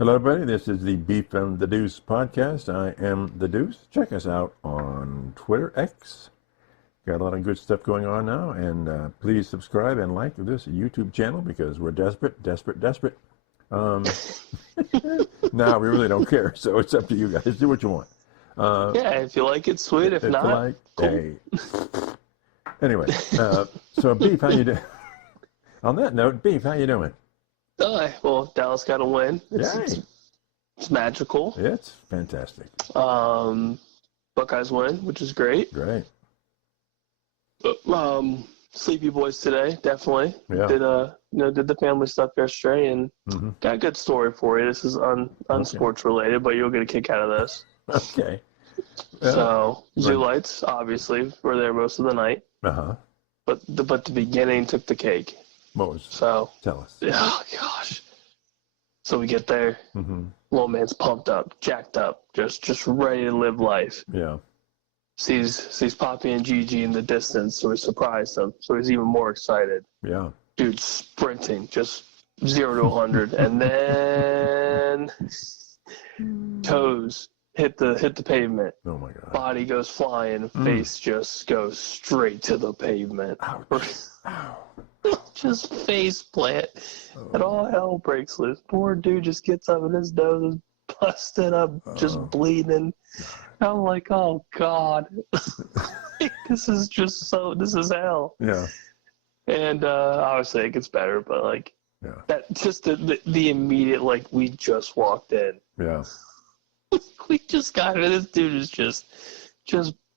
Hello, everybody. This is the Beef and the Deuce podcast. I am the Deuce. Check us out on Twitter, X. Got a lot of good stuff going on now. And please subscribe and like this YouTube channel because we're desperate. Now we really don't care. So it's up to you guys. Do what you want. Yeah, if you like it, sweet. If not, you like, cool. Hey. Anyway, so Beef, how you doing? On that note, Beef, how you doing? Well, Dallas got a win. It's magical. Yeah, it's fantastic. Buckeyes win, which is great. Great. Sleepy boys today, definitely. Yeah. Did the family stuff yesterday and got a good story for you. This is unsports related, but you'll get a kick out of this. Okay. So Zoo Lights obviously were there most of the night. But the beginning took the cake. What was? So tell us. Oh gosh. So we get there. Little man's pumped up, jacked up, just ready to live life. Yeah. Sees Poppy and Gigi in the distance, so we surprised him. So he's even more excited. Yeah. Dude sprinting, just 0 to 100, and then toes hit the pavement. Oh my God. Body goes flying, face just goes straight to the pavement. Ouch. Ow. Just face plant. And all hell breaks loose. Poor dude just gets up and his nose is busted up, just bleeding. I'm like, oh God. This is hell. Yeah. And obviously it gets better, but that just the immediate, we just walked in. Yeah. We just got here. This dude is just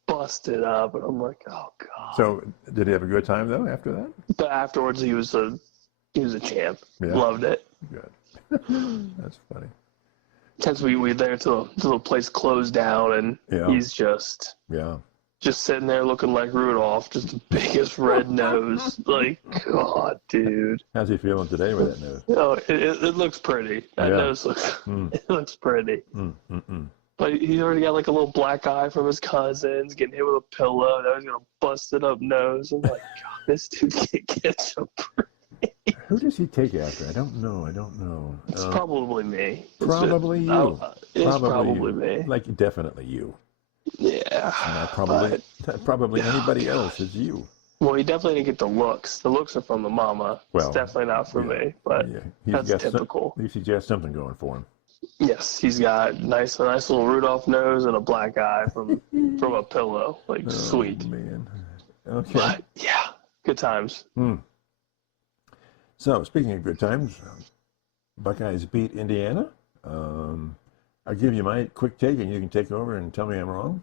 busted up, and I'm like, oh God. So did he have a good time though after that? But afterwards, he was a champ. Yeah. Loved it. Good. That's funny. Since we were there till the place closed down, and he's just sitting there looking like Rudolph, just the biggest red nose. Like, God, dude. How's he feeling today with that nose? Oh, it looks pretty. That nose looks it looks pretty. But he's already got a little black eye from his cousins, getting hit with a pillow. Now he's got a busted up nose. I'm like, God, this dude can't catch a break. Who does he take after? I don't know. It's probably me. Probably you. It's probably me. Like definitely you. Yeah. Not probably anybody else is you. Well, he definitely didn't get the looks. The looks are from the mama. Well, it's definitely not for me, but that's typical. At least he's got something going for him. Yes, he's got a nice little Rudolph nose and a black eye from a pillow. Sweet. Man. Okay. But, yeah, good times. So, speaking of good times, Buckeyes beat Indiana. I'll give you my quick take, and you can take over and tell me I'm wrong.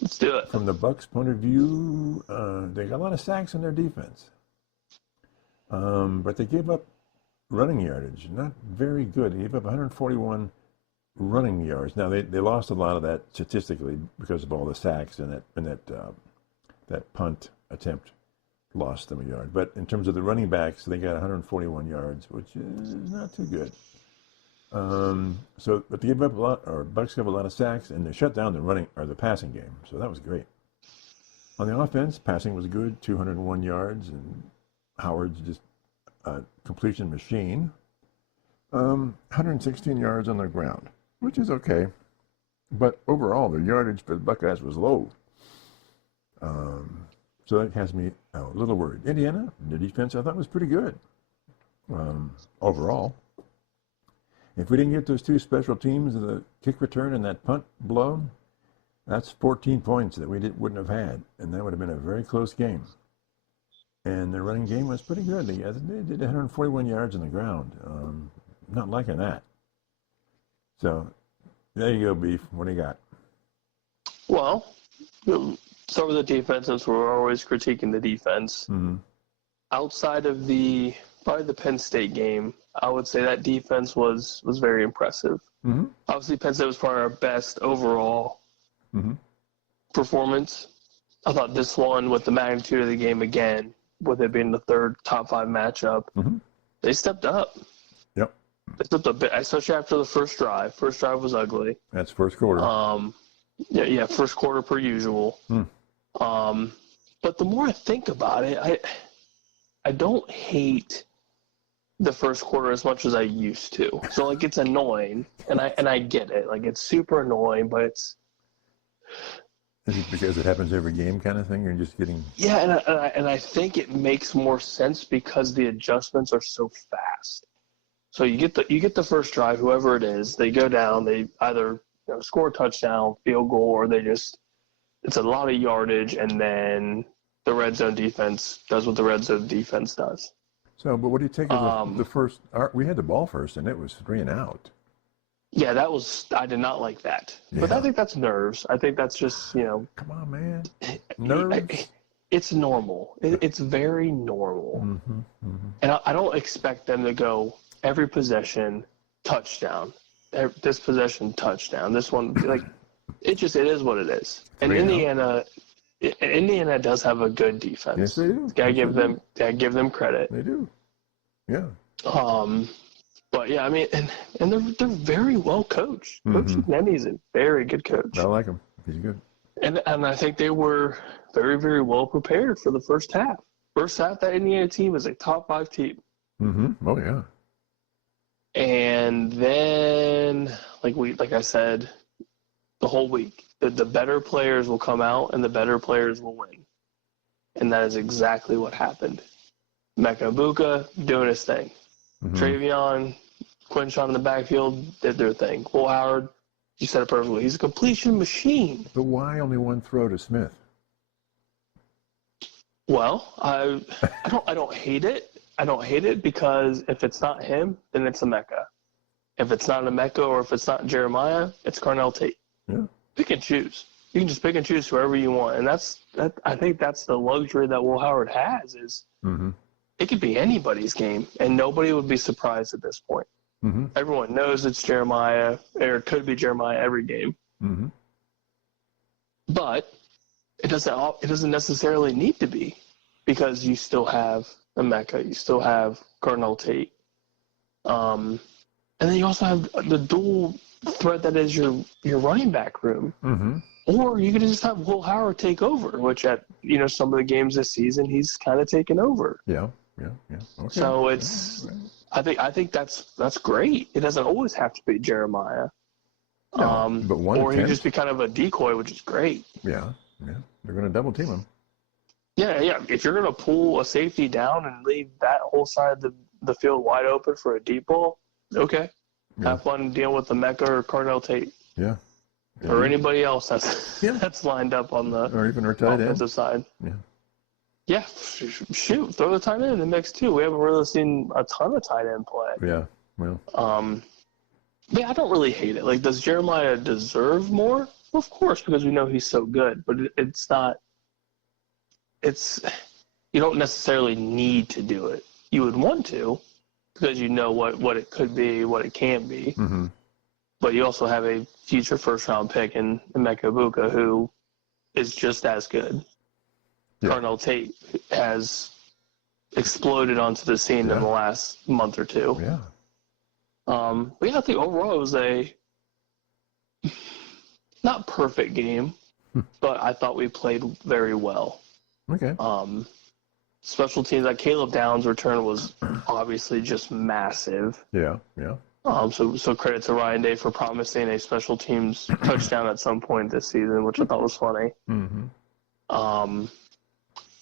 Let's do it. From the Bucs' point of view, they got a lot of sacks in their defense. But they gave up running yardage. Not very good. They gave up 141 running yards. Now, they lost a lot of that statistically because of all the sacks and that punt attempt lost them a yard. But in terms of the running backs, they got 141 yards, which is not too good. But they gave up Bucs gave up a lot of sacks, and they shut down the passing game. So that was great. On the offense, passing was good, 201 yards, and Howard's just a completion machine. 116 yards on the ground, which is okay. But overall, the yardage for the Buckeyes was low. So that has me a little worried. Indiana, the defense I thought was pretty good overall. If we didn't get those two special teams, the kick return and that punt blow, that's 14 points that we wouldn't have had, and that would have been a very close game. And the running game was pretty good. They did 141 yards on the ground. Not liking that. So there you go, Beef. What do you got? Well, start with the defense, since we're always critiquing the defense. Outside of probably the Penn State game, I would say that defense was very impressive. Obviously, Penn State was probably our best overall performance. I thought this one, with the magnitude of the game again, with it being the third top 5 matchup, they stepped up. Yep. They stepped up, especially after the first drive. First drive was ugly. That's first quarter. First quarter per usual. But the more I think about it, I don't hate the first quarter as much as I used to. So like it's annoying, and I get it. Like it's super annoying, but it's. Is it because it happens every game kind of thing? You're just getting. Yeah, and I think it makes more sense because the adjustments are so fast. So you get the first drive, whoever it is, they go down, they either score a touchdown, field goal, or it's a lot of yardage, and then the red zone defense does what the red zone defense does. So, but what do you take of the first? We had the ball first, and it was 3 and out. Yeah, I did not like that. Yeah. But I think that's nerves. I think that's just, Come on, man. Nerves? It's normal. It's very normal. Mm-hmm, mm-hmm. And I don't expect them to go every possession, touchdown. This possession, touchdown. This one, like, it is what it is. And Indiana does have a good defense. Yes, they do. Gotta give them credit. They do. Yeah. But yeah, I mean, and they're very well coached. Coach Nenny's a very good coach. I like him. He's good. And I think they were very, very well prepared for the first half. First half, that Indiana team is a top 5 team. Mm-hmm. Oh yeah. And then, like I said, the whole week, the better players will come out and the better players will win. And that is exactly what happened. Mecca Ibuka doing his thing. Mm-hmm. Travion, Quinshawn in the backfield did their thing. Will Howard, you said it perfectly. He's a completion machine. But why only one throw to Smith? Well, I don't hate it. I don't hate it because if it's not him, then it's a Mecca. If it's not a Mecca or if it's not Jeremiah, it's Carnell Tate. Yeah. Pick and choose. You can just pick and choose whoever you want, and I think that's the luxury that Will Howard has is. Mm-hmm. It could be anybody's game, and nobody would be surprised at this point. Mm-hmm. Everyone knows it's Jeremiah, or it could be Jeremiah every game. Mm-hmm. But it doesn't necessarily need to be, because you still have a Mecca, you still have Carnell Tate, and then you also have the dual threat that is your running back room. Mm-hmm. Or you could just have Will Howard take over, which at some of the games this season he's kind of taken over. Yeah. Okay. So it's, I think that's great. It doesn't always have to be Jeremiah. No, but one or he just be kind of a decoy, which is great. Yeah. They're going to double team him. Yeah. If you're going to pull a safety down and leave that whole side of the field wide open for a deep ball, okay. Yeah. Have fun dealing with the Mecca or Carnell Tate. Yeah. Or anybody else that's lined up on the or even our tight offensive side. Yeah. Yeah, shoot, throw the tight end in the mix too. We haven't really seen a ton of tight end play. Yeah, well. But I don't really hate it. Like, does Jeremiah deserve more? Well, of course, because we know he's so good. But it's not. You don't necessarily need to do it. You would want to, because you know what it could be, what it can be. Mm-hmm. But you also have a future first-round pick in Emeka Egbuka who is just as good. Yeah. Carnell Tate has exploded onto the scene in the last month or two. Yeah. But yeah, I think overall it was a not perfect game, but I thought we played very well. Okay. Special teams, like Caleb Downs' return was obviously just massive. Yeah. So credit to Ryan Day for promising a special teams touchdown at some point this season, which I thought was funny. Mm-hmm.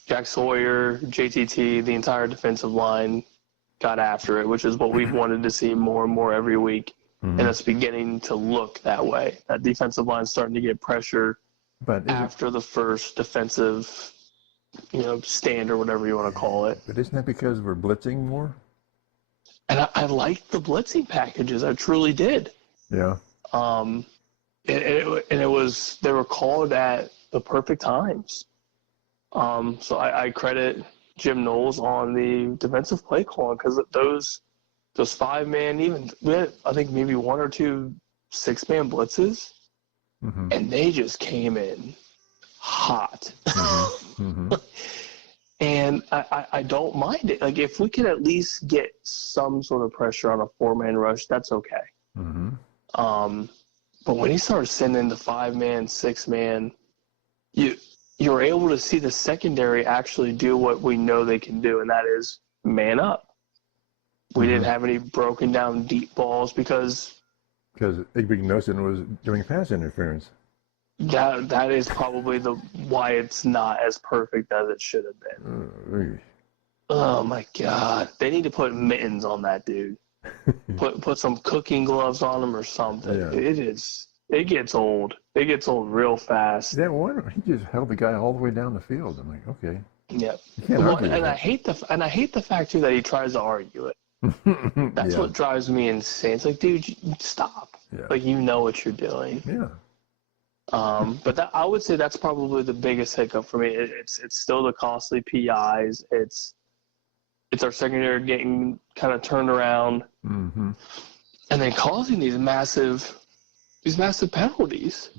Jack Sawyer, JTT, the entire defensive line got after it, which is what we've wanted to see more and more every week. Mm-hmm. And it's beginning to look that way. That defensive line is starting to get pressure after the first defensive, stand or whatever you want to call it. But isn't that because we're blitzing more? And I liked the blitzing packages. I truly did. Yeah. And it was, they were called at the perfect times. So I credit Jim Knowles on the defensive play calling, because those 5-man, even we had, I think, maybe 1 or 2 6-man blitzes, mm-hmm. and they just came in hot. Mm-hmm. Mm-hmm. And I don't mind it. Like, if we could at least get some sort of pressure on a 4-man rush, that's okay. Mm-hmm. But when he started sending the 5-man, 6-man, you're able to see the secondary actually do what we know they can do, and that is man up. We didn't have any broken down deep balls because Igby was doing pass interference. That is probably why it's not as perfect as it should have been. Oh my God! They need to put mittens on that dude. put some cooking gloves on him or something. Yeah. It gets old. It gets old real fast. That one, he just held the guy all the way down the field. I'm like, okay. Yeah. I hate the fact too that he tries to argue it. That's what drives me insane. It's like, dude, stop. Yeah. Like, you know what you're doing. Yeah. But I would say that's probably the biggest hiccup for me. It's still the costly PIs. It's our secondary getting kind of turned around, and then causing these massive penalties.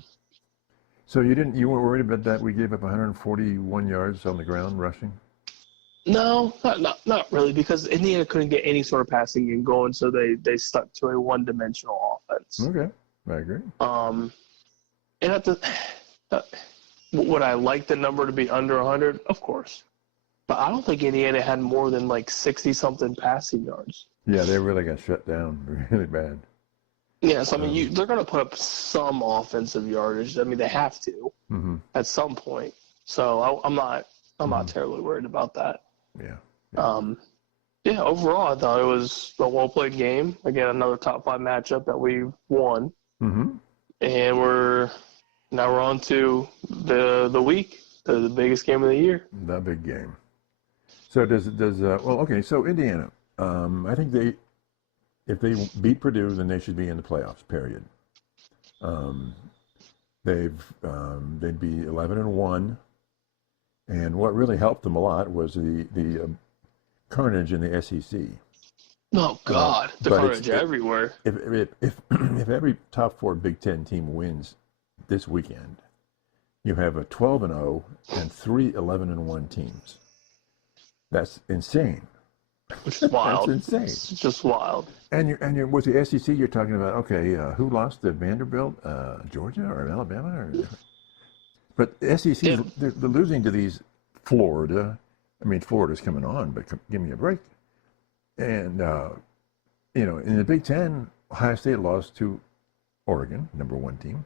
So you weren't worried about that? We gave up 141 yards on the ground rushing. No, not really, because Indiana couldn't get any sort of passing game going, so they stuck to a one-dimensional offense. Okay, I agree. And would I like the number to be under 100? Of course. But I don't think Indiana had more than like 60-something passing yards. Yeah, they really got shut down really bad. Yeah, so I mean, they're going to put up some offensive yardage. I mean, they have to at some point. So I'm not terribly worried about that. Yeah. Overall, I thought it was a well-played game. Again, another top 5 matchup that we won. And we're on to the week, the biggest game of the year. The big game. So so Indiana, I think if they beat Purdue, then they should be in the playoffs, period. They'd be 11-1, and what really helped them a lot was the carnage in the SEC. Oh God, the carnage everywhere. If every top 4 Big Ten team wins this weekend, you have a 12-0 and 3 11-1 teams. That's insane. Which is wild. That's insane. It's just wild. And you're with the SEC, you're talking about who lost to Vanderbilt, Georgia or Alabama, but SEC they're losing to these Florida. I mean, Florida's coming on, but give me a break. And in the Big Ten, Ohio State lost to Oregon, number 1 team,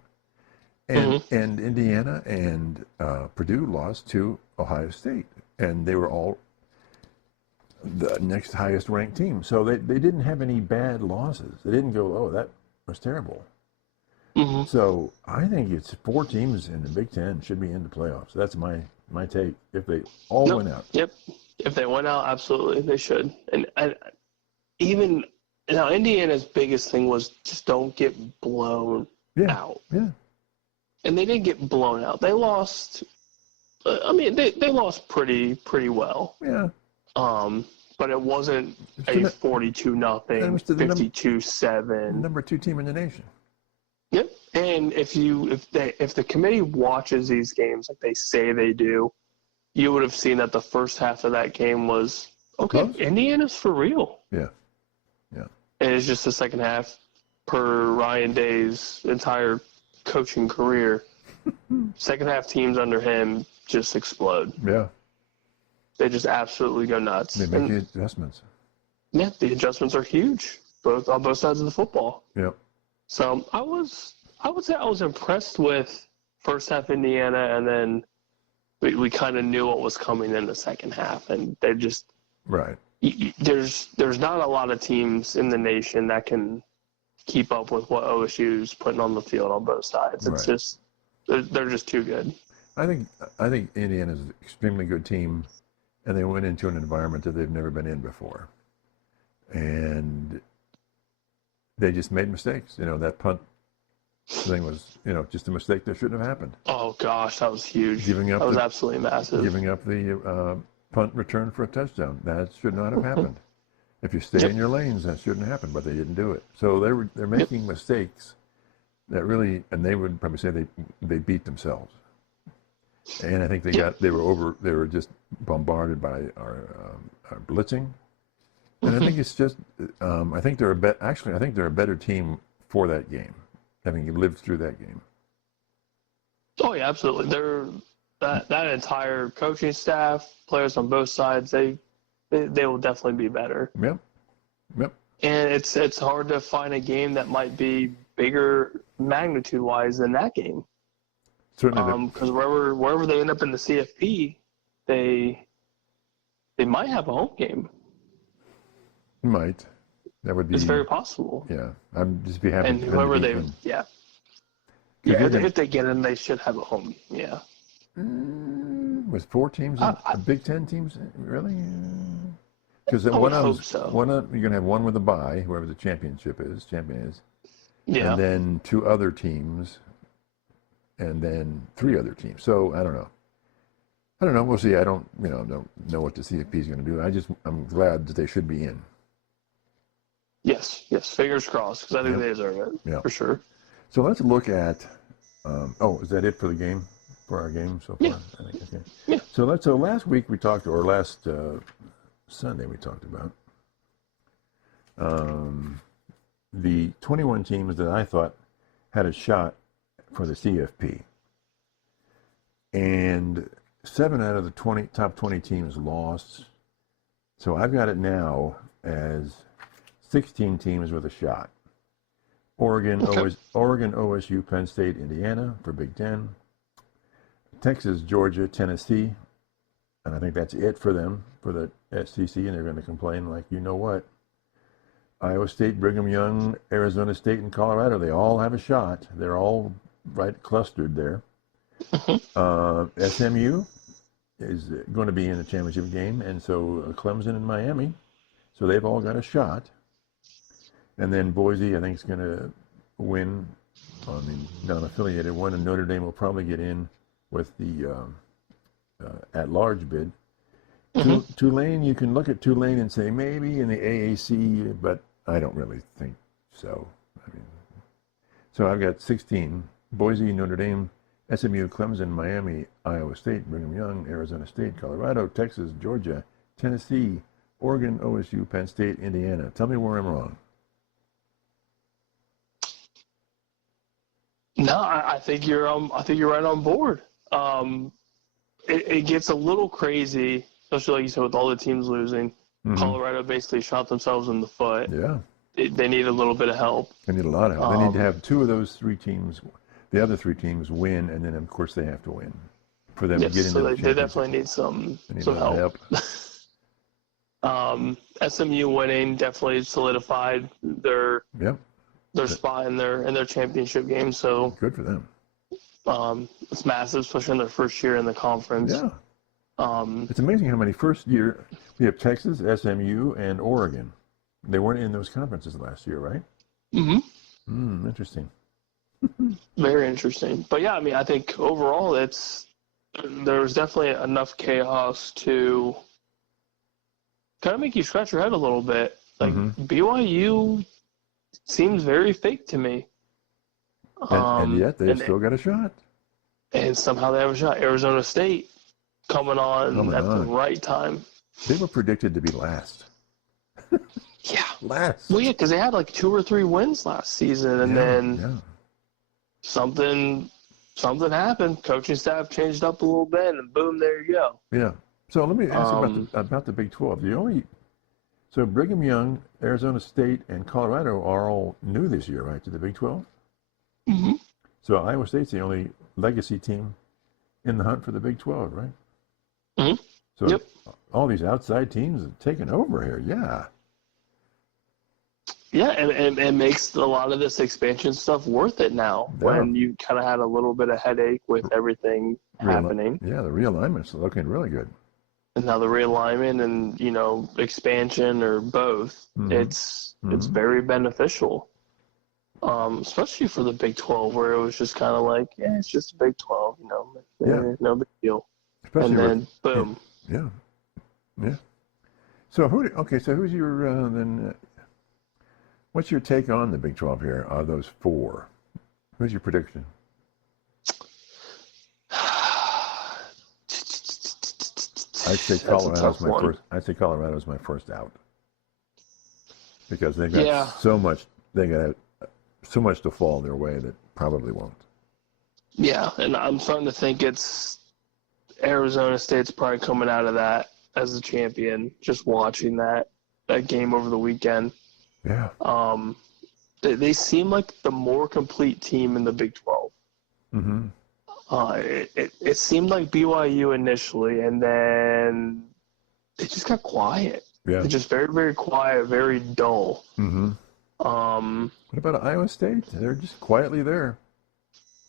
and Indiana and Purdue lost to Ohio State, and they were all the next highest ranked team. So they didn't have any bad losses. They didn't go, oh, that was terrible. So I think it's 4 teams in the Big Ten should be in the playoffs. That's my take. If they all went out. Yep. If they went out, absolutely they should. And even now, Indiana's biggest thing was just don't get blown out. Yeah. And they didn't get blown out. They lost. They lost pretty well. Yeah. But it wasn't a 42-0, 52-7. Number 2 team in the nation. Yep. And if the committee watches these games like they say they do, you would have seen that the first half of that game was okay. Indiana's for real. Yeah. And it's just the second half, per Ryan Day's entire coaching career. Second half teams under him just explode. Yeah. They just absolutely go nuts. They make the adjustments. Yeah, the adjustments are huge, on both sides of the football. Yep. So I would say I was impressed with first half Indiana, and then we kind of knew what was coming in the second half, and they just right. There's not a lot of teams in the nation that can keep up with what OSU's putting on the field on both sides. It's just they're just too good. I think Indiana's an extremely good team, and they went into an environment that they've never been in before, and they just made mistakes. That punt thing was, just a mistake that shouldn't have happened. Oh gosh, that was huge. That was absolutely massive. Giving up the punt return for a touchdown, that should not have happened. If you stay in your lanes, that shouldn't happen, but they didn't do it. So they're making mistakes that really, and they would probably say they beat themselves. And I think they were just bombarded by our blitzing. And I think it's just, I think they're a better team for that game, having lived through that game. Oh yeah, absolutely. That entire coaching staff, players on both sides, they will definitely be better. Yep. Yep. And it's hard to find a game that might be bigger magnitude-wise than that game. Certainly. Because wherever they end up in the CFP, they might have a home game. Might. That would be. It's very possible. Yeah, I'd just be happy. And whoever if they get in, they should have a home game. Yeah. With 4 teams, Big Ten teams, really? Because I would hope so. You're gonna have one with a bye, whoever the champion is. Yeah. And then 2 other teams, and then 3 other teams. So I don't know. We'll see. I don't know what the CFP is going to do. I'm glad that they should be in. Yes. Fingers crossed, because I think they deserve it for sure. So let's look at. Is that it for the game? For our game so far? Yeah. I think, okay. Yeah. So last week we talked, or last Sunday we talked about the 21 teams that I thought had a shot for the CFP, and 7 out of the top 20 teams lost. So I've got it now as 16 teams with a shot. Oregon, OSU, Penn State, Indiana for Big Ten. Texas, Georgia, Tennessee. And I think that's it for them, for the SEC, and they're going to complain like, you know what? Iowa State, Brigham Young, Arizona State, and Colorado, they all have a shot. They're all right clustered there. SMU is going to be in the championship game, and so Clemson and Miami. So they've all got a shot. And then Boise, I think, is going to win on the non-affiliated one, and Notre Dame will probably get in with the at-large bid. Tulane, you can look at Tulane and say maybe in the AAC, but I don't really think so. So I've got 16: Boise, Notre Dame, SMU, Clemson, Miami, Iowa State, Brigham Young, Arizona State, Colorado, Texas, Georgia, Tennessee, Oregon, OSU, Penn State, Indiana. Tell me where I'm wrong. No, I think you're right on board. It gets a little crazy, especially like you said with all the teams losing. Colorado basically shot themselves in the foot. Yeah, they need a little bit of help. They need a lot of help. They need to have 2 of those 3 teams, the other 3 teams, win, and then of course they have to win for them to get into the championship. They definitely need some help. SMU winning definitely solidified their spot in their championship game. So good for them. It's massive, especially in their first year in the conference. Yeah. It's amazing how many first year we have: Texas, SMU, and Oregon. They weren't in those conferences last year, right? Interesting. Very interesting. But yeah, I think overall there's definitely enough chaos to kind of make you scratch your head a little bit. Like BYU seems very fake to me. And yet they've still got a shot. And somehow they have a shot. Arizona State coming on at the right time. They were predicted to be last. Yeah. Last. Well, yeah, because they had like 2 or 3 wins last season, and then something happened. Coaching staff changed up a little bit, and boom, there you go. Yeah. So let me ask you about the Big 12. So Brigham Young, Arizona State, and Colorado are all new this year, right, to the Big 12? So Iowa State's the only legacy team in the hunt for the Big 12, right? So all these outside teams have taken over here. Yeah. Yeah, and it makes a lot of this expansion stuff worth it now when you kind of had a little bit of headache with everything happening. Yeah, the realignment's looking really good. And now the realignment and, expansion or both, it's very beneficial, especially for the Big 12 where it was just kind of like, it's just a Big 12, no big deal. Especially boom. Yeah. So who's your then? What's your take on the Big 12 here? Are those 4? Who's your prediction? I'd say Colorado's my first out because they've got so much. They got so much to fall their way that probably won't. Yeah, and I'm starting to think it's Arizona State's probably coming out of that as the champion. Just watching that game over the weekend. Yeah. They seem like the more complete team in the Big 12. Mm-hmm. It seemed like BYU initially, and then they just got quiet. Yeah. They're just very, very quiet, very dull. Mm-hmm. What about Iowa State? They're just quietly there.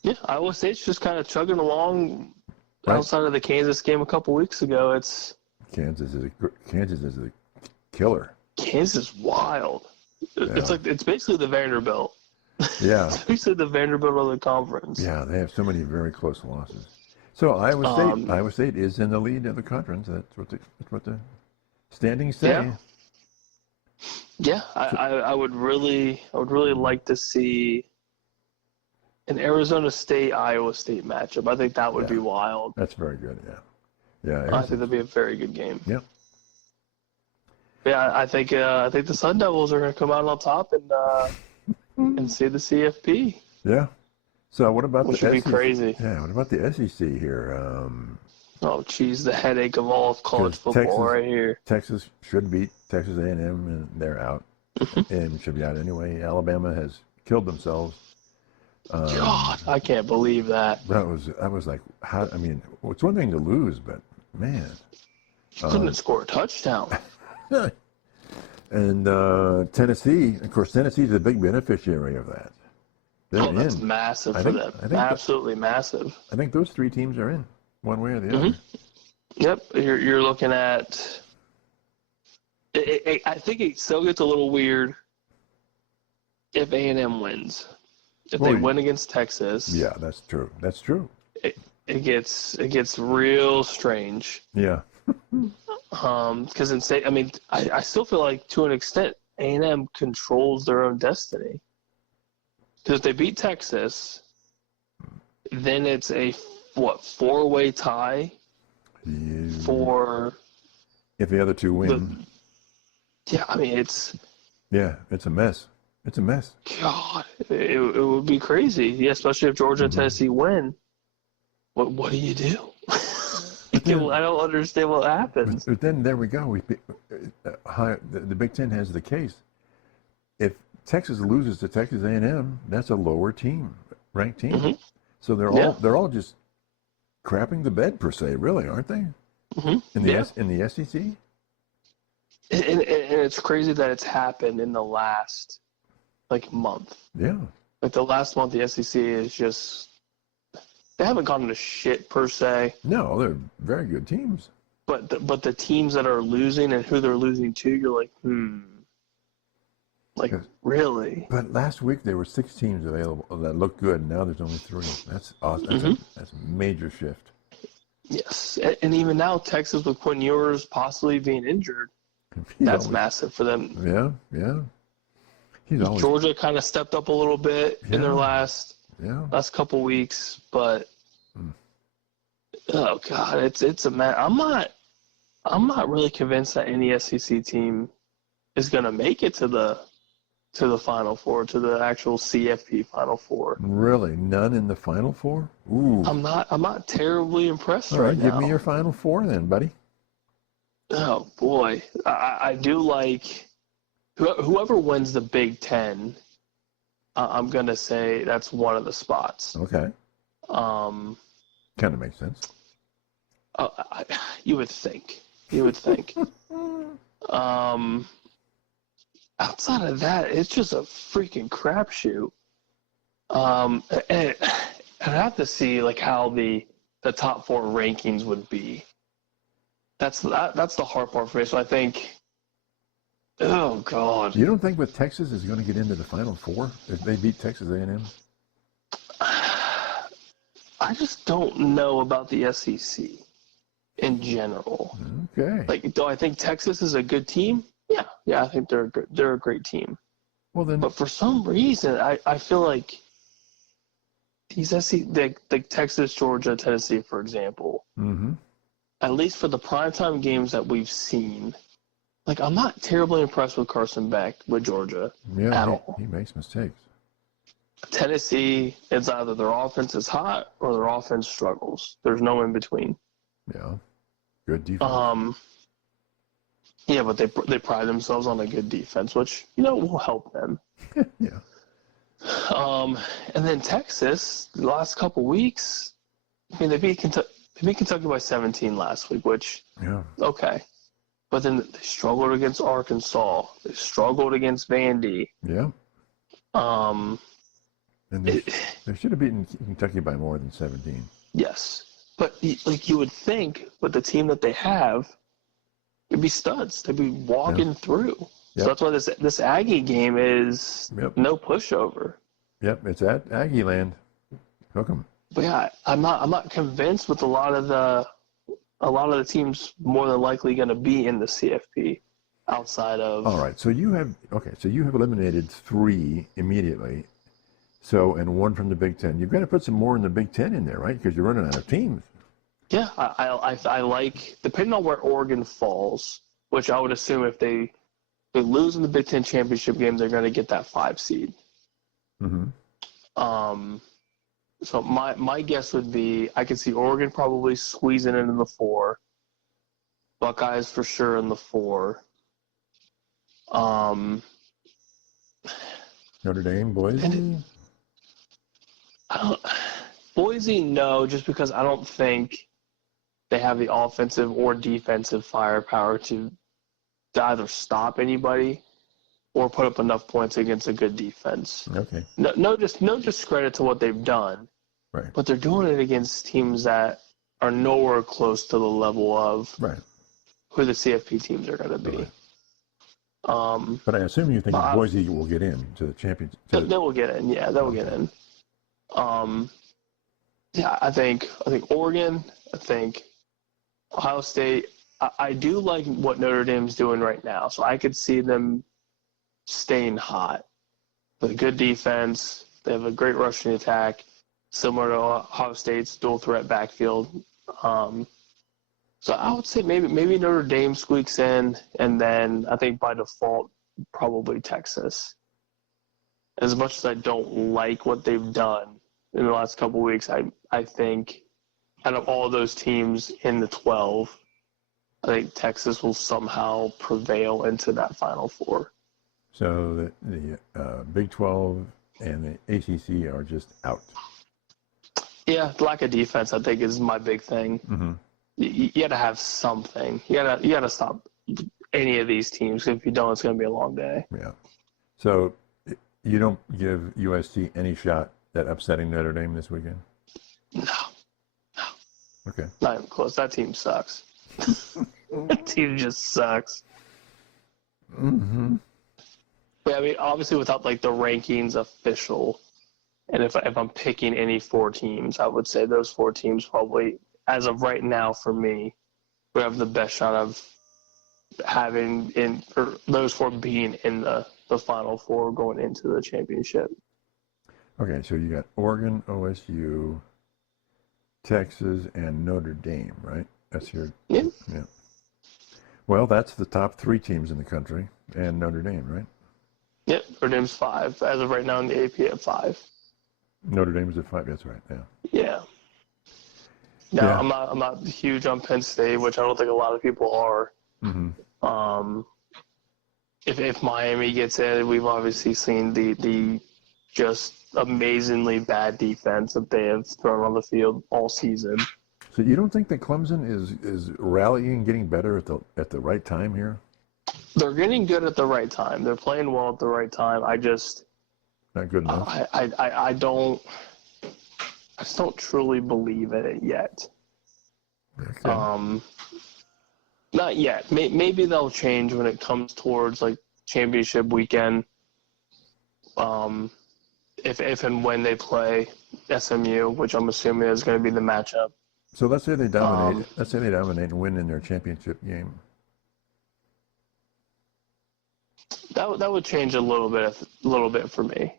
Yeah, Iowa State's just kind of chugging along. Right. Outside of the Kansas game a couple weeks ago, Kansas is a killer. Kansas is wild. Yeah. It's basically the Vanderbilt. Yeah. It's basically the Vanderbilt of the conference. Yeah, they have so many very close losses. So Iowa State is in the lead of the conference. That's what the standings say. Yeah. I would really like to see an Arizona State Iowa State matchup. I think that would be wild. That's very good. Yeah. I think that'd be a very good game. Yeah. Yeah, I think the Sun Devils are going to come out on top and see the CFP. Yeah. So what about Which the would be SEC? Crazy. Yeah. What about the SEC here? Oh, geez, the headache of all of college football right here. Texas should beat Texas A&M, and they're out. And should be out anyway. Alabama has killed themselves. God, I can't believe that. I was like, how? I mean, it's one thing to lose, but man, you couldn't score a touchdown. And Tennessee, of course, Tennessee's a big beneficiary of that. They're that's massive for them. Absolutely massive. I think those three teams are in, one way or the other. Yep, you're looking at. I think it still gets a little weird if A&M wins. If they win against Texas. Yeah, that's true. That's true. It gets real strange. Yeah. Because I still feel like to an extent A&M controls their own destiny. Because if they beat Texas, then it's a four-way tie for if the other two win. it's a mess. It's a mess. God, it would be crazy. Yeah, especially if Georgia and Tennessee win. What do you do? I don't understand what happens. But then there we go. The Big Ten has the case. If Texas loses to Texas A&M, that's a lower team, ranked team. Mm-hmm. So they're all just crapping the bed per se, really, aren't they? Mm-hmm. In the SEC. And it's crazy that it's happened in the last month. Yeah. Like the last month, the SEC is just. They haven't gone to shit per se. No, they're very good teams. But the teams that are losing and who they're losing to, you're like, really? But last week there were 6 teams available that looked good. Now there's only 3. That's awesome. That's a major shift. Yes, and even now Texas with Quinn Ewers possibly being injured, that's massive for them. Yeah. Georgia kind of stepped up a little bit in their last couple weeks, but oh god, it's a man. I'm not really convinced that any SEC team is going to make it to the Final Four, to the actual CFP Final Four. Really, none in the Final Four? Ooh, I'm not terribly impressed right now. Give me your Final Four then, buddy. Oh boy, I do like whoever wins the Big Ten. I'm going to say that's one of the spots. Okay. Kind of makes sense. You would think. Outside of that, it's just a freaking crapshoot. And I'd have to see how the top 4 rankings would be. That's the hard part for me. So I think. Oh God! You don't think with Texas is going to get into the Final Four if they beat Texas A&M? I just don't know about the SEC in general. Okay. Do I think Texas is a good team? Yeah, I think they're a great team. Well then, but for some reason, I feel like these SEC, like Texas, Georgia, Tennessee, for example. Mm-hmm. At least for the primetime games that we've seen. I'm not terribly impressed with Carson Beck with Georgia at all. He makes mistakes. Tennessee, it's either their offense is hot or their offense struggles. There's no in between. Yeah. Good defense. Yeah, but they pride themselves on a good defense, which will help them. Yeah. And then Texas, the last couple weeks, I mean, they beat Kentucky by 17 last week, which okay, but then they struggled against Arkansas. They struggled against Vandy. Yeah. Um, and they should have beaten Kentucky by more than 17. Yes, but like you would think, with the team that they have, it'd be studs. They'd be walking through. Yep. So that's why this Aggie game is no pushover. Yep, it's at Aggie land. Hook 'em. But yeah, I'm not convinced with a lot of the teams more than likely going to be in the CFP outside of. All right, so you have eliminated 3 immediately. So, and 1 from the Big Ten. You're going to put some more in the Big Ten in there, right? Because you're running out of teams. Yeah, I like, depending on where Oregon falls, which I would assume if they lose in the Big Ten championship game, they're going to get that 5 seed. Mm-hmm. So my guess would be I could see Oregon probably squeezing into the 4. Buckeyes for sure in the 4. Notre Dame, Boise? Boise, no, just because I don't think they have the offensive or defensive firepower to either stop anybody or put up enough points against a good defense. Okay. No discredit to what they've done. Right. But they're doing it against teams that are nowhere close to the level of who the CFP teams are going to be. Right. But I assume you think Boise will get in to the championship. They will get in. Yeah, they will get in. Yeah, I think Oregon. I think Ohio State. I do like what Notre Dame's doing right now, so I could see them staying hot. With a good defense, they have a great rushing attack, similar to Ohio State's dual threat backfield. So I would say maybe Notre Dame squeaks in, and then I think by default probably Texas. As much as I don't like what they've done in the last couple of weeks, I think out of all those teams in the 12, I think Texas will somehow prevail into that Final Four. So the Big 12 and the ACC are just out. Yeah, lack of defense, I think, is my big thing. Mm-hmm. You got to have something. You got to stop any of these teams. If you don't, it's going to be a long day. Yeah. So you don't give USC any shot at upsetting Notre Dame this weekend? No. Okay. Not even close. That team sucks. That team just sucks. Mm-hmm. But I mean, obviously, without like the rankings official, and if I'm picking any 4 teams, I would say those 4 teams probably, as of right now, for me, would have the best shot of having or those 4 being in the Final Four going into the championship. Okay, so you got Oregon, OSU, Texas, and Notre Dame, right? That's your yeah. Well, that's the top 3 teams in the country, and Notre Dame, right? Yep, Notre Dame's 5 as of right now in the AP at 5. Notre Dame's at 5. That's right. Yeah. Now I'm not huge on Penn State, which I don't think a lot of people are. Mm-hmm. If Miami gets in, we've obviously seen the just amazingly bad defense that they have thrown on the field all season. So you don't think that Clemson is rallying and getting better at the right time here? They're getting good at the right time. They're playing well at the right time. I just not good enough. I just don't truly believe in it yet. Okay. Not yet. Maybe they'll change when it comes towards like championship weekend. If and when they play SMU, which I'm assuming is going to be the matchup. So let's say they dominate. Let's say they dominate and win in their championship game. That would change a little bit for me,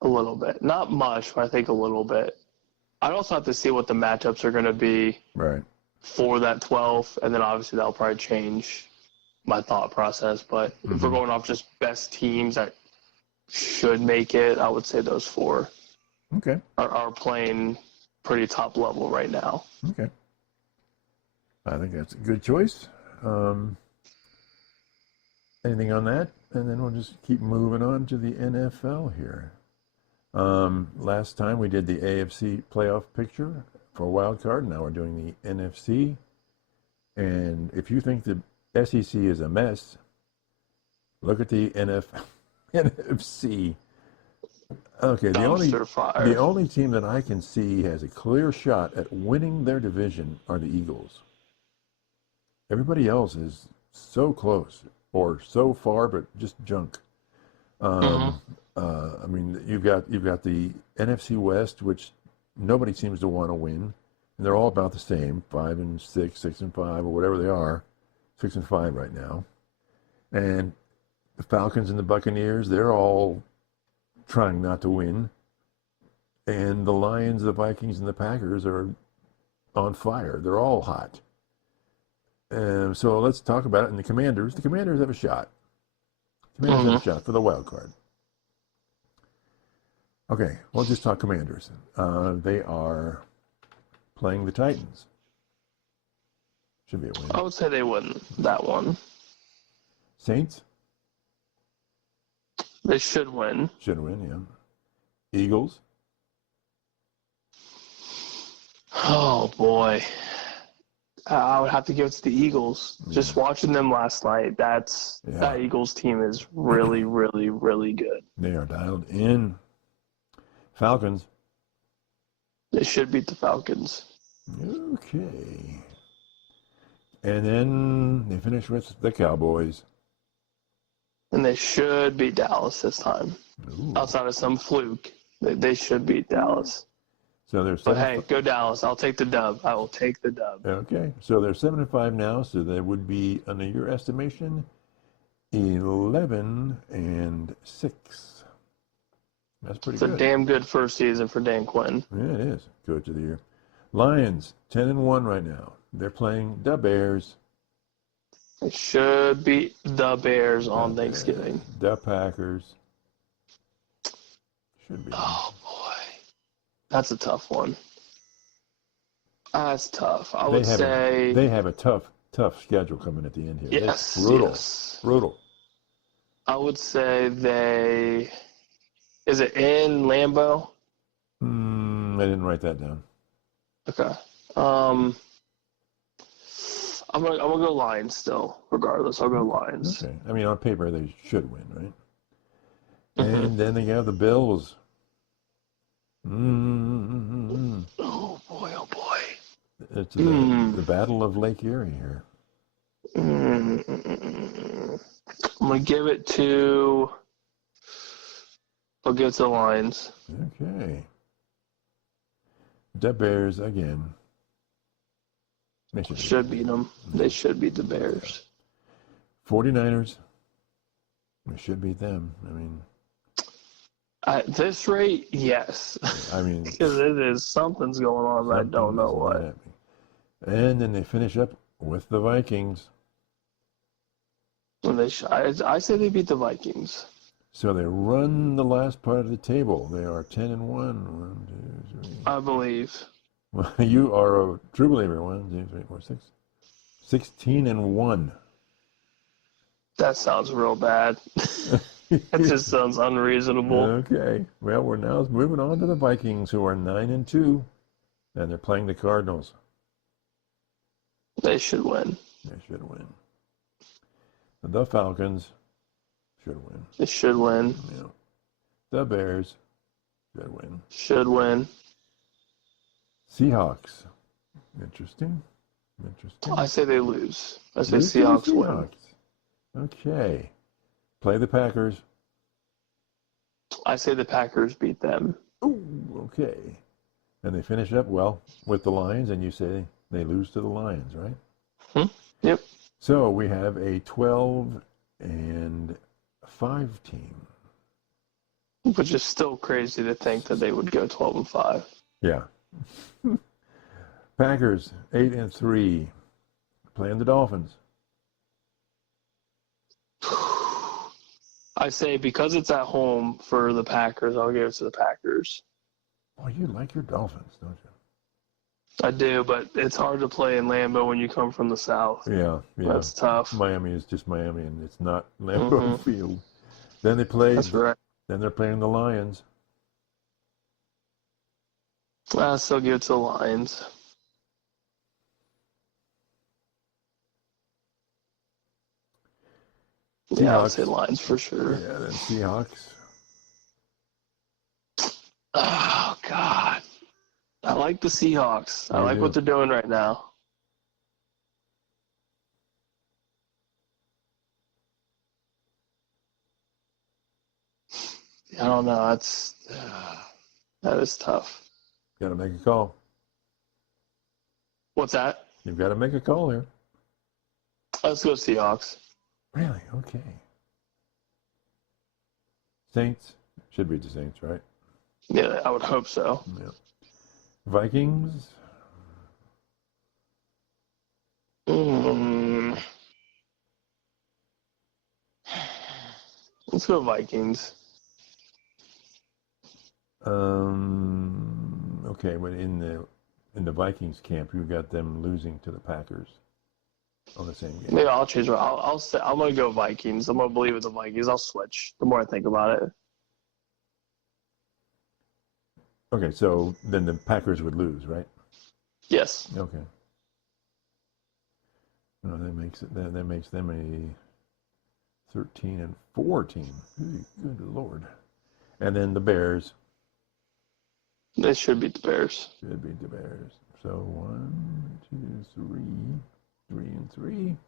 a little bit, not much, but I think a little bit. I'd also have to see what the matchups are going to be for that 12, and then obviously that'll probably change my thought process. But if we're going off just best teams that should make it, I would say those 4 are playing pretty top level right now. Okay. I think that's a good choice. Anything on that? And then we'll just keep moving on to the NFL here. Last time we did the AFC playoff picture for Wildcard. Now we're doing the NFC. And if you think the SEC is a mess, look at the NFC. Okay, the only team that I can see has a clear shot at winning their division are the Eagles. Everybody else is so close or so far, but just junk. I mean, you've got the NFC West, which nobody seems to want to win, and they're all about the same, 5-6, 6-5, or whatever they are, 6-5 right now. And the Falcons and the Buccaneers, they're all trying not to win, and the Lions, the Vikings, and the Packers are on fire. They're all hot. So let's talk about it. And the Commanders have a shot. Commanders have a shot for the wild card. Okay, we'll just talk Commanders. They are playing the Titans. Should be a win. I would say they win that one. Saints? They should win. Should win, yeah. Eagles? Oh, boy. I would have to give it to the Eagles. Yeah. Just watching them last night, that Eagles team is really, really, really good. They are dialed in. Falcons? They should beat the Falcons. Okay. And then they finish with the Cowboys. And they should beat Dallas this time. Ooh. Outside of some fluke, they should beat Dallas. So they're but hey, go Dallas. I'll take the dub. I will take the dub. Okay. So they're 7-5 now. So they would be, under your estimation, 11-6. That's pretty good. It's a damn good first season for Dan Quinn. Yeah, it is. Coach of the year. Lions, 10-1 right now. They're playing the Bears. It should beat the Bears on Thanksgiving. The Packers. Should be. Oh, boy. That's a tough one. That's tough. I would say... They have a tough schedule coming at the end here. Yes. It's brutal. Yes. Brutal. I would say they... Is it in Lambeau? I didn't write that down. Okay. I'm gonna go Lions still. Regardless, I'll go Lions. Okay. I mean, on paper they should win, right? Mm-hmm. And then they have the Bills. Oh boy! Oh boy! It's the Battle of Lake Erie here. I'm gonna give it to. I'll give it to the Lions. Okay. The Bears again. They should beat them. They should beat the Bears. 49ers. We should beat them. I mean, at this rate, yes. I mean, because it is something's going on, but I don't know what. And then they finish up with the Vikings. And I say they beat the Vikings. So they run the last part of the table. They are 10-1. 1, 2, 3. I believe. Well, you are a true believer. 1, 2, 3, 4, 6. 16-1. That sounds real bad. That just sounds unreasonable. Okay. Well, we're now moving on to the Vikings, who are 9-2, and they're playing the Cardinals. They should win. They should win. The Falcons should win. They should win. Yeah. The Bears should win. Should win. Seahawks. Interesting. I say they lose. I say Seahawks win. Okay. Play the Packers. I say the Packers beat them. Ooh, okay. And they finish up, well, with the Lions, and you say they lose to the Lions, right? Yep. So we have a 12-5 team. Which is still crazy to think that they would go 12-5. Yeah. Packers, 8-3, playing the Dolphins. I say because it's at home for the Packers, I'll give it to the Packers. Oh, you like your Dolphins, don't you? I do, but it's hard to play in Lambeau when you come from the South. Yeah. That's tough. Miami is just Miami, and it's not Lambeau Field. Then they play. That's right. Then they're playing the Lions. I still give it to the Lions. Seahawks. Yeah, I would say Lions for sure. Yeah, then Seahawks. Oh, God. I like the Seahawks. I like what they're doing right now. I don't know. That is tough. Got to make a call. What's that? You've got to make a call here. Let's go Seahawks. Really? Okay. Saints. Should be the Saints, right? Yeah, I would hope so. Yeah. Vikings. Let's go Vikings. Okay, but in the Vikings camp, you got them losing to the Packers on the same game. Maybe I'll change. I'm gonna go Vikings. I'm gonna believe in the Vikings. I'll switch. The more I think about it. Okay, so then the Packers would lose, right? Yes. Okay. No, that makes them a 13-4 team. Good Lord. And then the Bears. They should beat the Bears. Should beat the Bears. So 1, 2, 3, 3-3.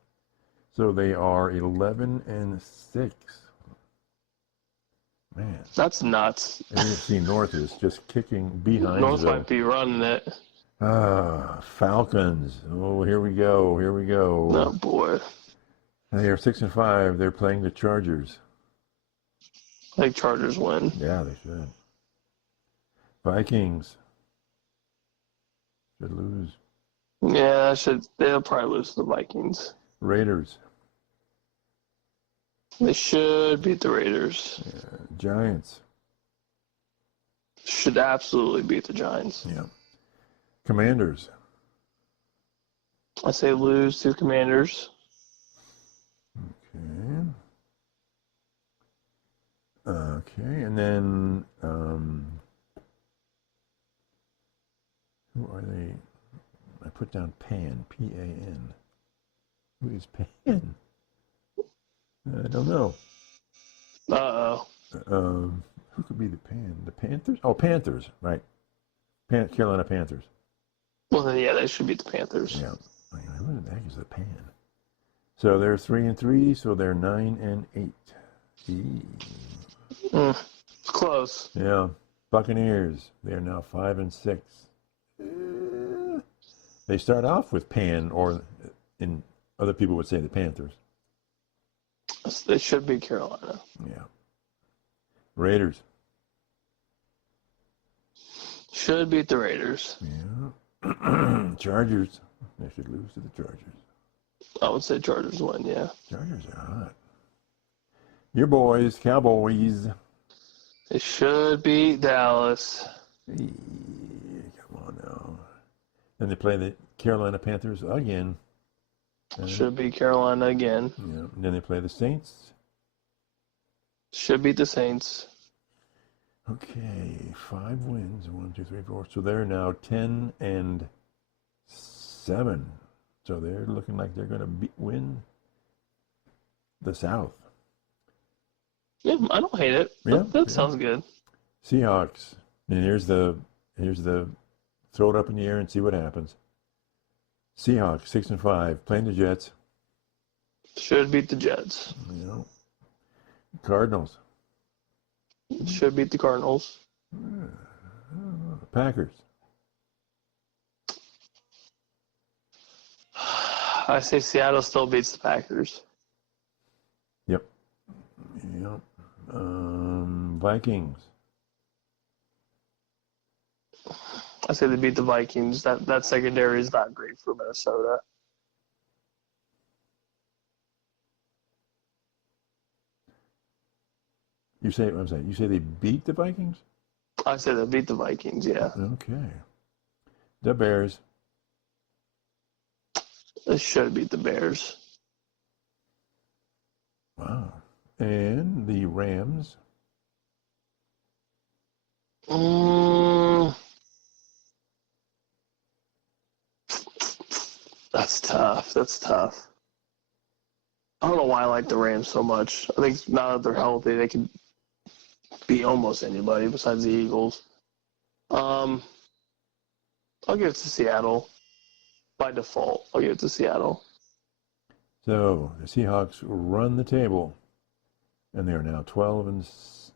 So they are 11-6. Man, that's nuts. AFC North is just kicking behind. North might be running it. Falcons. Oh, here we go. Oh boy. They are 6-5. They're playing the Chargers. I think Chargers win. Yeah, they should. Vikings should lose. Yeah, they'll probably lose to the Vikings. Raiders. They should beat the Raiders. Yeah. Giants. Should absolutely beat the Giants. Yeah. Commanders. I say lose to Commanders. Okay, and then who are they? I put down Pan, P-A-N. Who is Pan? I don't know. Uh-oh. Who could be the Pan? The Panthers? Oh, Panthers, right. Carolina Panthers. Well, then, yeah, they should beat the Panthers. Yeah. Who the heck is the Pan? So they're 3-3, so they're 9-8. It's close. Yeah. Buccaneers, they're now 5-6. They start off with Pan, or in other people would say the Panthers. They should be Carolina. Yeah. Raiders. Should beat the Raiders. Yeah. Chargers. They should lose to the Chargers. I would say Chargers win, yeah. Chargers are hot. Your boys, Cowboys. They should beat Dallas. Hey, come on now. Then they play the Carolina Panthers again. Should beat Carolina again. Yeah. And then they play the Saints. Should beat the Saints. Okay, 5 wins. 1, 2, 3, 4. So they're now 10-7. So they're looking like they're going to win the South. Yeah, I don't hate it. Yeah, that sounds good. Seahawks. And here's the throw it up in the air and see what happens. Seahawks 6-5, playing the Jets. Should beat the Jets. Yeah. Cardinals. Should beat the Cardinals. Packers. I say Seattle still beats the Packers. Yep. Vikings. I say they beat the Vikings. That secondary is not great for Minnesota. You say they beat the Vikings? I say they beat the Vikings, yeah. Okay. The Bears. They should beat the Bears. Wow. And the Rams. That's tough. I don't know why I like the Rams so much. I think now that they're healthy, they can beat almost anybody besides the Eagles. I'll give it to Seattle. By default, I'll give it to Seattle. So the Seahawks run the table, and they are now 12-5.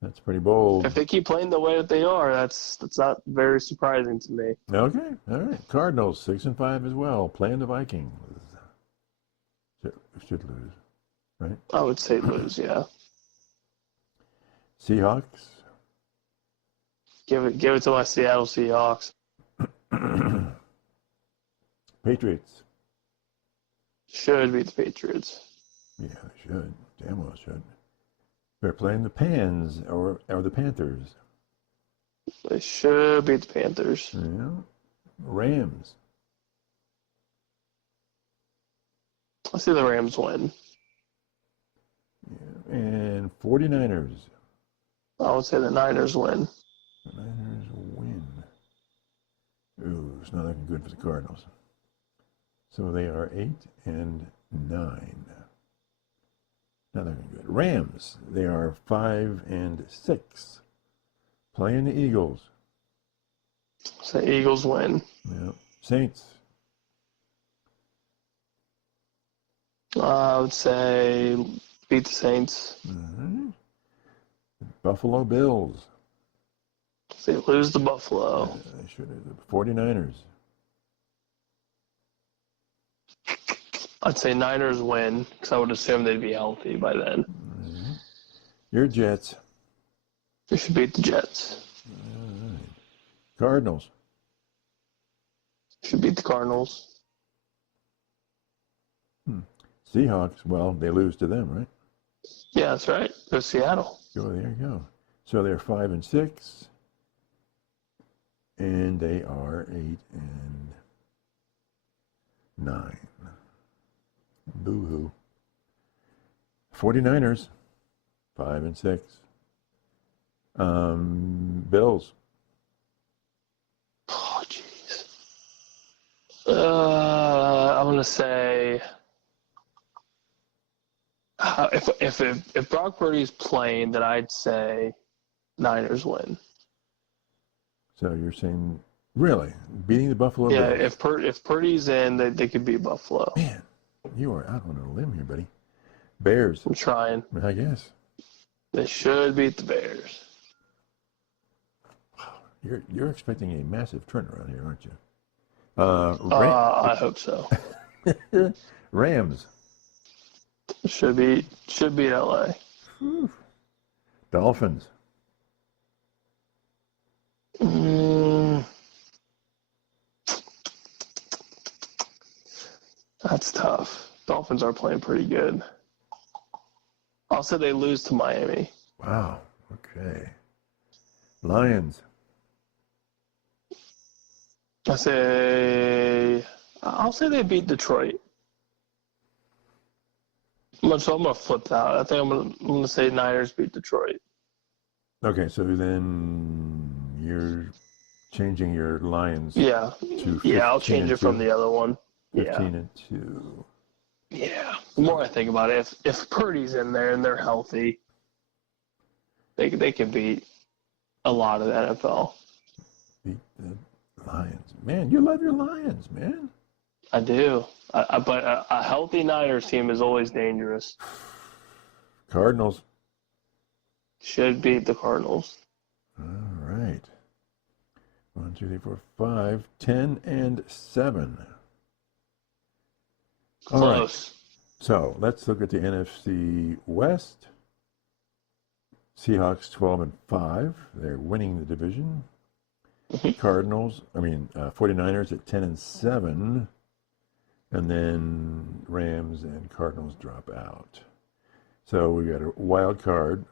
That's pretty bold. If they keep playing the way that they are, that's not very surprising to me. Okay, all right. Cardinals 6-5 as well, playing the Vikings. Should lose, right? I would say lose, yeah. Seahawks. Give it to my Seattle Seahawks. Patriots. Should beat the Patriots. Yeah, they should. Damn well should. They're playing the Pans or the Panthers. They should beat the Panthers. Yeah. Rams. I see the Rams win. Yeah. And 49ers. I would say the Niners win. The Niners win. Ooh, it's not looking good for the Cardinals. So they are 8-9. Not looking good. Rams, they are 5-6. Playing the Eagles. So Eagles win. Yeah. Saints. I would say beat the Saints. Mm-hmm. Buffalo Bills. They lose to Buffalo. They should have. The 49ers. I'd say Niners win because I would assume they'd be healthy by then. Mm-hmm. Your Jets. They should beat the Jets. All right. Cardinals. Should beat the Cardinals. Seahawks, well, they lose to them, right? Yeah, that's right. Go Seattle. There you go. So they're 5-6. And they are 8-9. Boo-hoo. 49ers, 5-6. Bills. Oh, jeez. I'm gonna say if Brock Purdy's playing, then I'd say Niners win. So you're saying, really, beating the Buffalo Yeah, Bills? if Purdy's in, they could beat Buffalo. Man, you are out on a limb here, buddy. Bears. I'm trying. I guess. They should beat the Bears. You're expecting a massive turnaround here, aren't you? I hope so. Rams. Should beat LA. Whew. Dolphins. That's tough. Dolphins are playing pretty good. I'll say they lose to Miami. Wow. Okay. Lions. I'll say they beat Detroit. So I'm gonna flip that. I think I'm gonna say Niners beat Detroit. Okay, so then you're changing your Lions. Yeah. Yeah, I'll change it from the other one. 15-2. Yeah. The more I think about it, if Purdy's in there and they're healthy, they can beat a lot of the NFL. Beat the Lions. Man, you love your Lions, man. I do. But a healthy Niners team is always dangerous. Cardinals. Should beat the Cardinals. All right. 1, 2, 3, 4, 5, 10-7. All Close. right. So let's look at the NFC West. Seahawks 12-5. They're winning the division. 49ers at 10-7. And then Rams and Cardinals drop out. So we got a wild card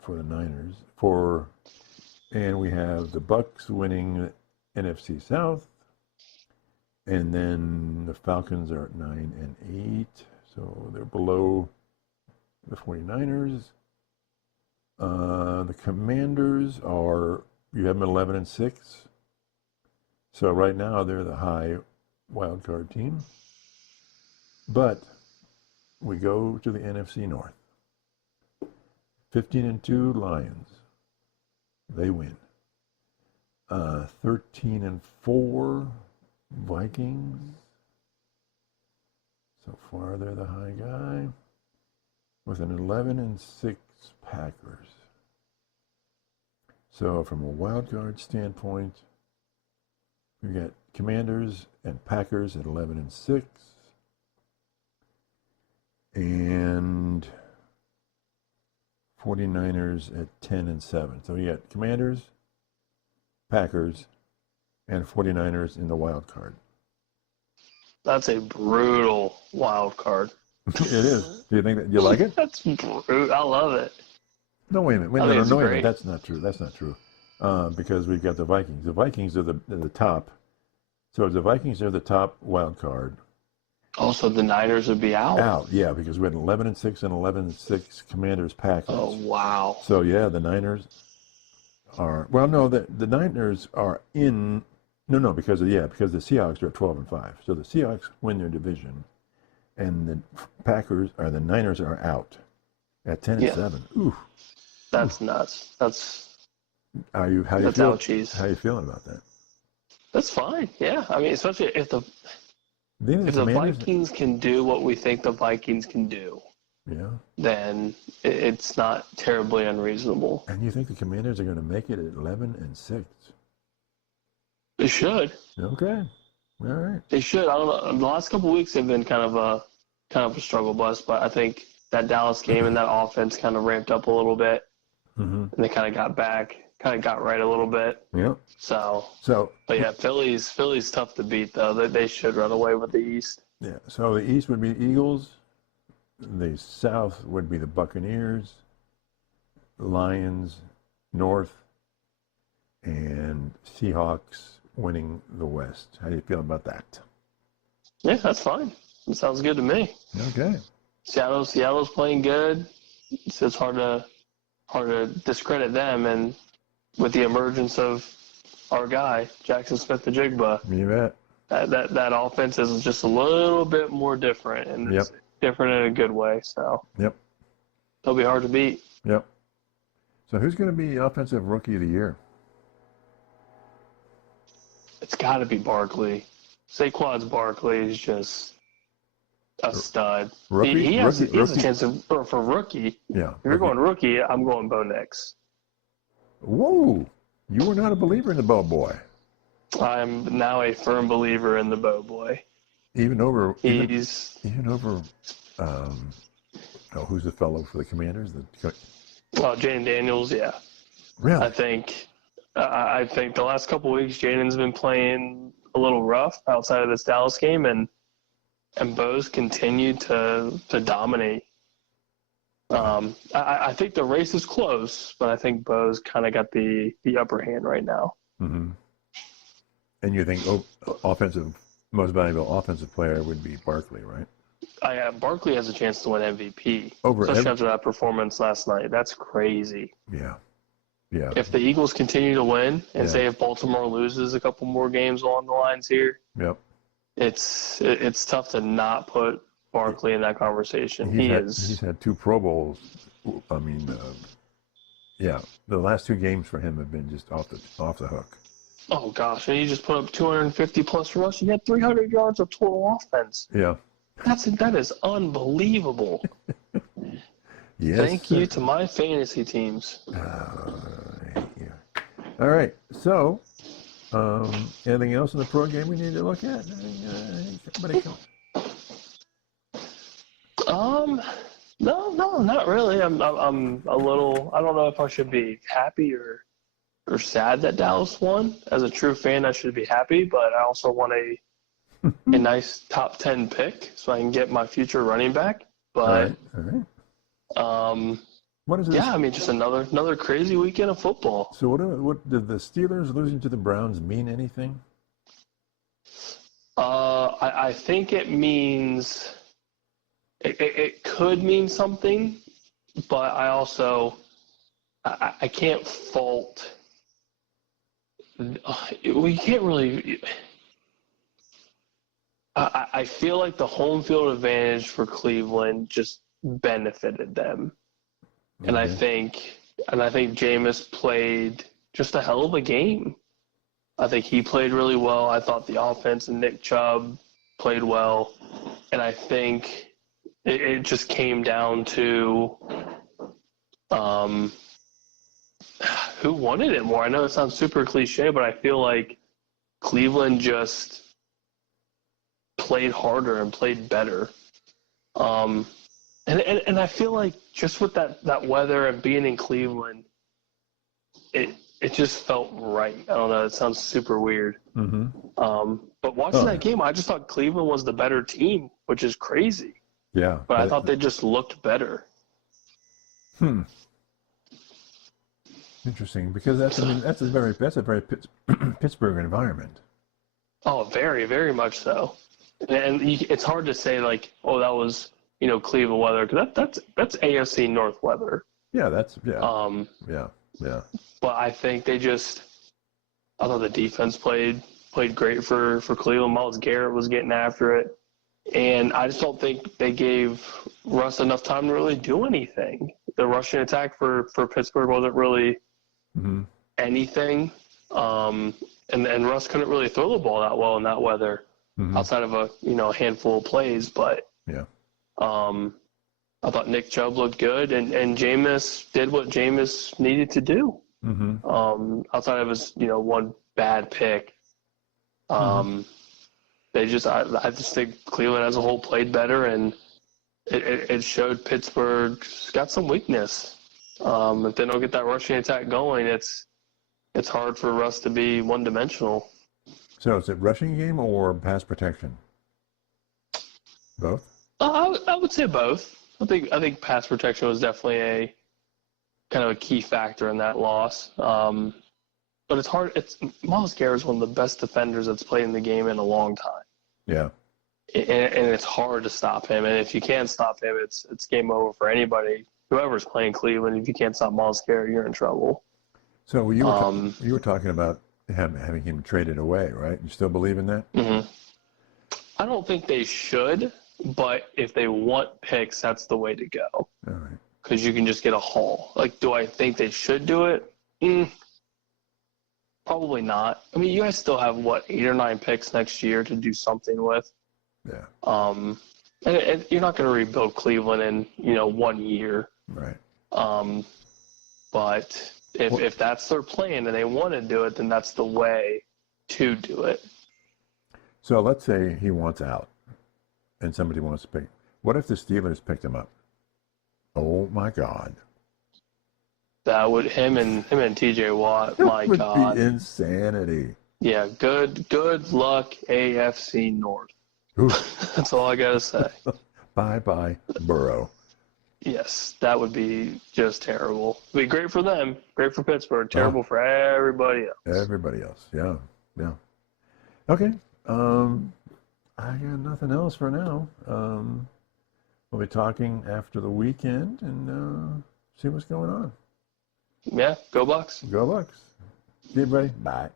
for the Niners. And we have the Bucks winning the NFC South And then the Falcons are at 9 and 8, so they're below the 49ers. The Commanders are, you have them at 11 and 6. So right now they're the high wild card team. But we go to the NFC North. 15 and 2 Lions. They win. 13 and 4 Vikings. So far they're the high guy. With an 11 and 6 Packers. So from a wild card standpoint, we got Commanders and Packers at 11 and 6. And 49ers at 10 and 7. So you got Commanders, Packers, and 49ers in the wild card. That's a brutal wild card. It is. Do you think that you like it? That's brutal. I love it. No, wait a minute. Great. That's not true. That's not true. Because we've got the Vikings. The Vikings are the top. So if the Vikings are the top wild card. Also, the Niners would be out. Out, yeah, because we had 11 and 6 and 11 and 6 Commanders Packers. Oh, wow. So yeah, the Niners are the Niners are in. Because the Seahawks are at 12 and 5. So the Seahawks win their division, and the Niners are out at 10 and 7. Ooh, that's nuts. how you feel? Ouchies. How you feeling about that? That's fine. Yeah, I mean, especially if the Vikings can do what we think the Vikings can do, then it's not terribly unreasonable. And you think the Commanders are going to make it at 11 and 6? They should. Okay. All right. They should. I don't know. The last couple of weeks have been kind of a struggle bus, but I think that Dallas game and that offense kind of ramped up a little bit, and they kind of got right a little bit. Yeah. But yeah, Philly's tough to beat though. They should run away with the East. Yeah. So the East would be Eagles. The South would be the Buccaneers, Lions, North, and Seahawks winning the West. How do you feel about that? Yeah, that's fine. It sounds good to me. Okay. Seattle's playing good. It's hard to discredit them, and with the emergence of our guy, Jackson Smith-Njigba, you bet. That offense is just a little bit more different, and it's different in a good way. So it'll be hard to beat. Yep. So who's going to be Offensive Rookie of the Year? It's got to be Barkley. Saquon Barkley is just a stud. Rookie? He has a chance for rookie. Yeah. If you're going rookie, I'm going Bo Nix. Whoa. You were not a believer in the Bo Boy. I'm now a firm believer in the Bo Boy. Even over who's the fellow for the Commanders? Jaden Daniels, yeah. Really? I think the last couple of weeks Jaden's been playing a little rough outside of this Dallas game, and Bo's continued to dominate. I think the race is close, but I think Bo's kind of got the upper hand right now. Mm-hmm. And you think most valuable offensive player would be Barkley, right? Barkley has a chance to win MVP, especially after that performance last night. That's crazy. Yeah. Yeah. If the Eagles continue to win, and say if Baltimore loses a couple more games along the lines here, it's tough to not put Barkley in that conversation. He's had 2 Pro Bowls. I mean, the last 2 games for him have been just off the hook. Oh gosh, and he just put up 250 plus rushing. He had 300 yards of total offense. Yeah. That is unbelievable. Yes. Thank you to my fantasy teams. All right. So, anything else in the pro game we need to look at? No, not really. I'm a little. I don't know if I should be happy or sad that Dallas won. As a true fan, I should be happy, but I also want a nice top 10 pick so I can get my future running back. But all right. What is this? Yeah, I mean, just another crazy weekend of football. So what did the Steelers losing to the Browns mean anything? I think it means it could mean something, but I also I can't fault. We can't really. I feel like the home field advantage for Cleveland just benefited them, and I think Jameis played just a hell of a game. I think he played really well. I thought the offense and Nick Chubb played well, and I think it just came down to who wanted it more. I know it sounds super cliche, but I feel like Cleveland just played harder and played better. And I feel like just with that weather and being in Cleveland, it just felt right. I don't know. It sounds super weird. But watching that game, I just thought Cleveland was the better team, which is crazy. Yeah. But I thought they just looked better. Interesting, because that's a very Pittsburgh environment. Oh, very, very much so. And it's hard to say like, oh, that was Cleveland weather, because that's AFC North weather. Yeah, yeah. But I think I thought the defense played great for Cleveland. Myles Garrett was getting after it, and I just don't think they gave Russ enough time to really do anything. The rushing attack for Pittsburgh wasn't really anything, and Russ couldn't really throw the ball that well in that weather. Outside of a handful of plays, but I thought Nick Chubb looked good, and Jameis did what Jameis needed to do. Outside of his one bad pick, I just think Cleveland as a whole played better, and it showed Pittsburgh's got some weakness. If they don't get that rushing attack going, it's hard for Russ to be one-dimensional. So is it rushing game or pass protection? Both? I would say both. I think pass protection was definitely a kind of a key factor in that loss. But it's hard. Myles Garrett is one of the best defenders that's played in the game in a long time. Yeah. And it's hard to stop him. And if you can't stop him, it's game over for anybody. Whoever's playing Cleveland, if you can't stop Myles Garrett, you're in trouble. So you were talking about having him traded away, right? You still believe in that? I don't think they should, but if they want picks, that's the way to go. All right. Because you can just get a haul. Like, do I think they should do it? Probably not. I mean, you guys still have, 8 or 9 picks next year to do something with. Yeah. And you're not going to rebuild Cleveland in, 1 year. Right. But if that's their plan and they want to do it, then that's the way to do it. So let's say he wants out and somebody wants to pick. What if the Steelers picked him up? Oh, my God. That would him and TJ Watt, my God. God. That would be insanity. Yeah, good luck, AFC North. That's all I got to say. Bye-bye, Burrow. Yes, that would be just terrible. It'd be great for them, great for Pittsburgh, terrible for everybody else. Everybody else, yeah. Okay, I got nothing else for now. We'll be talking after the weekend and see what's going on. Yeah, go Bucks. Go Bucks. See you, everybody. Bye.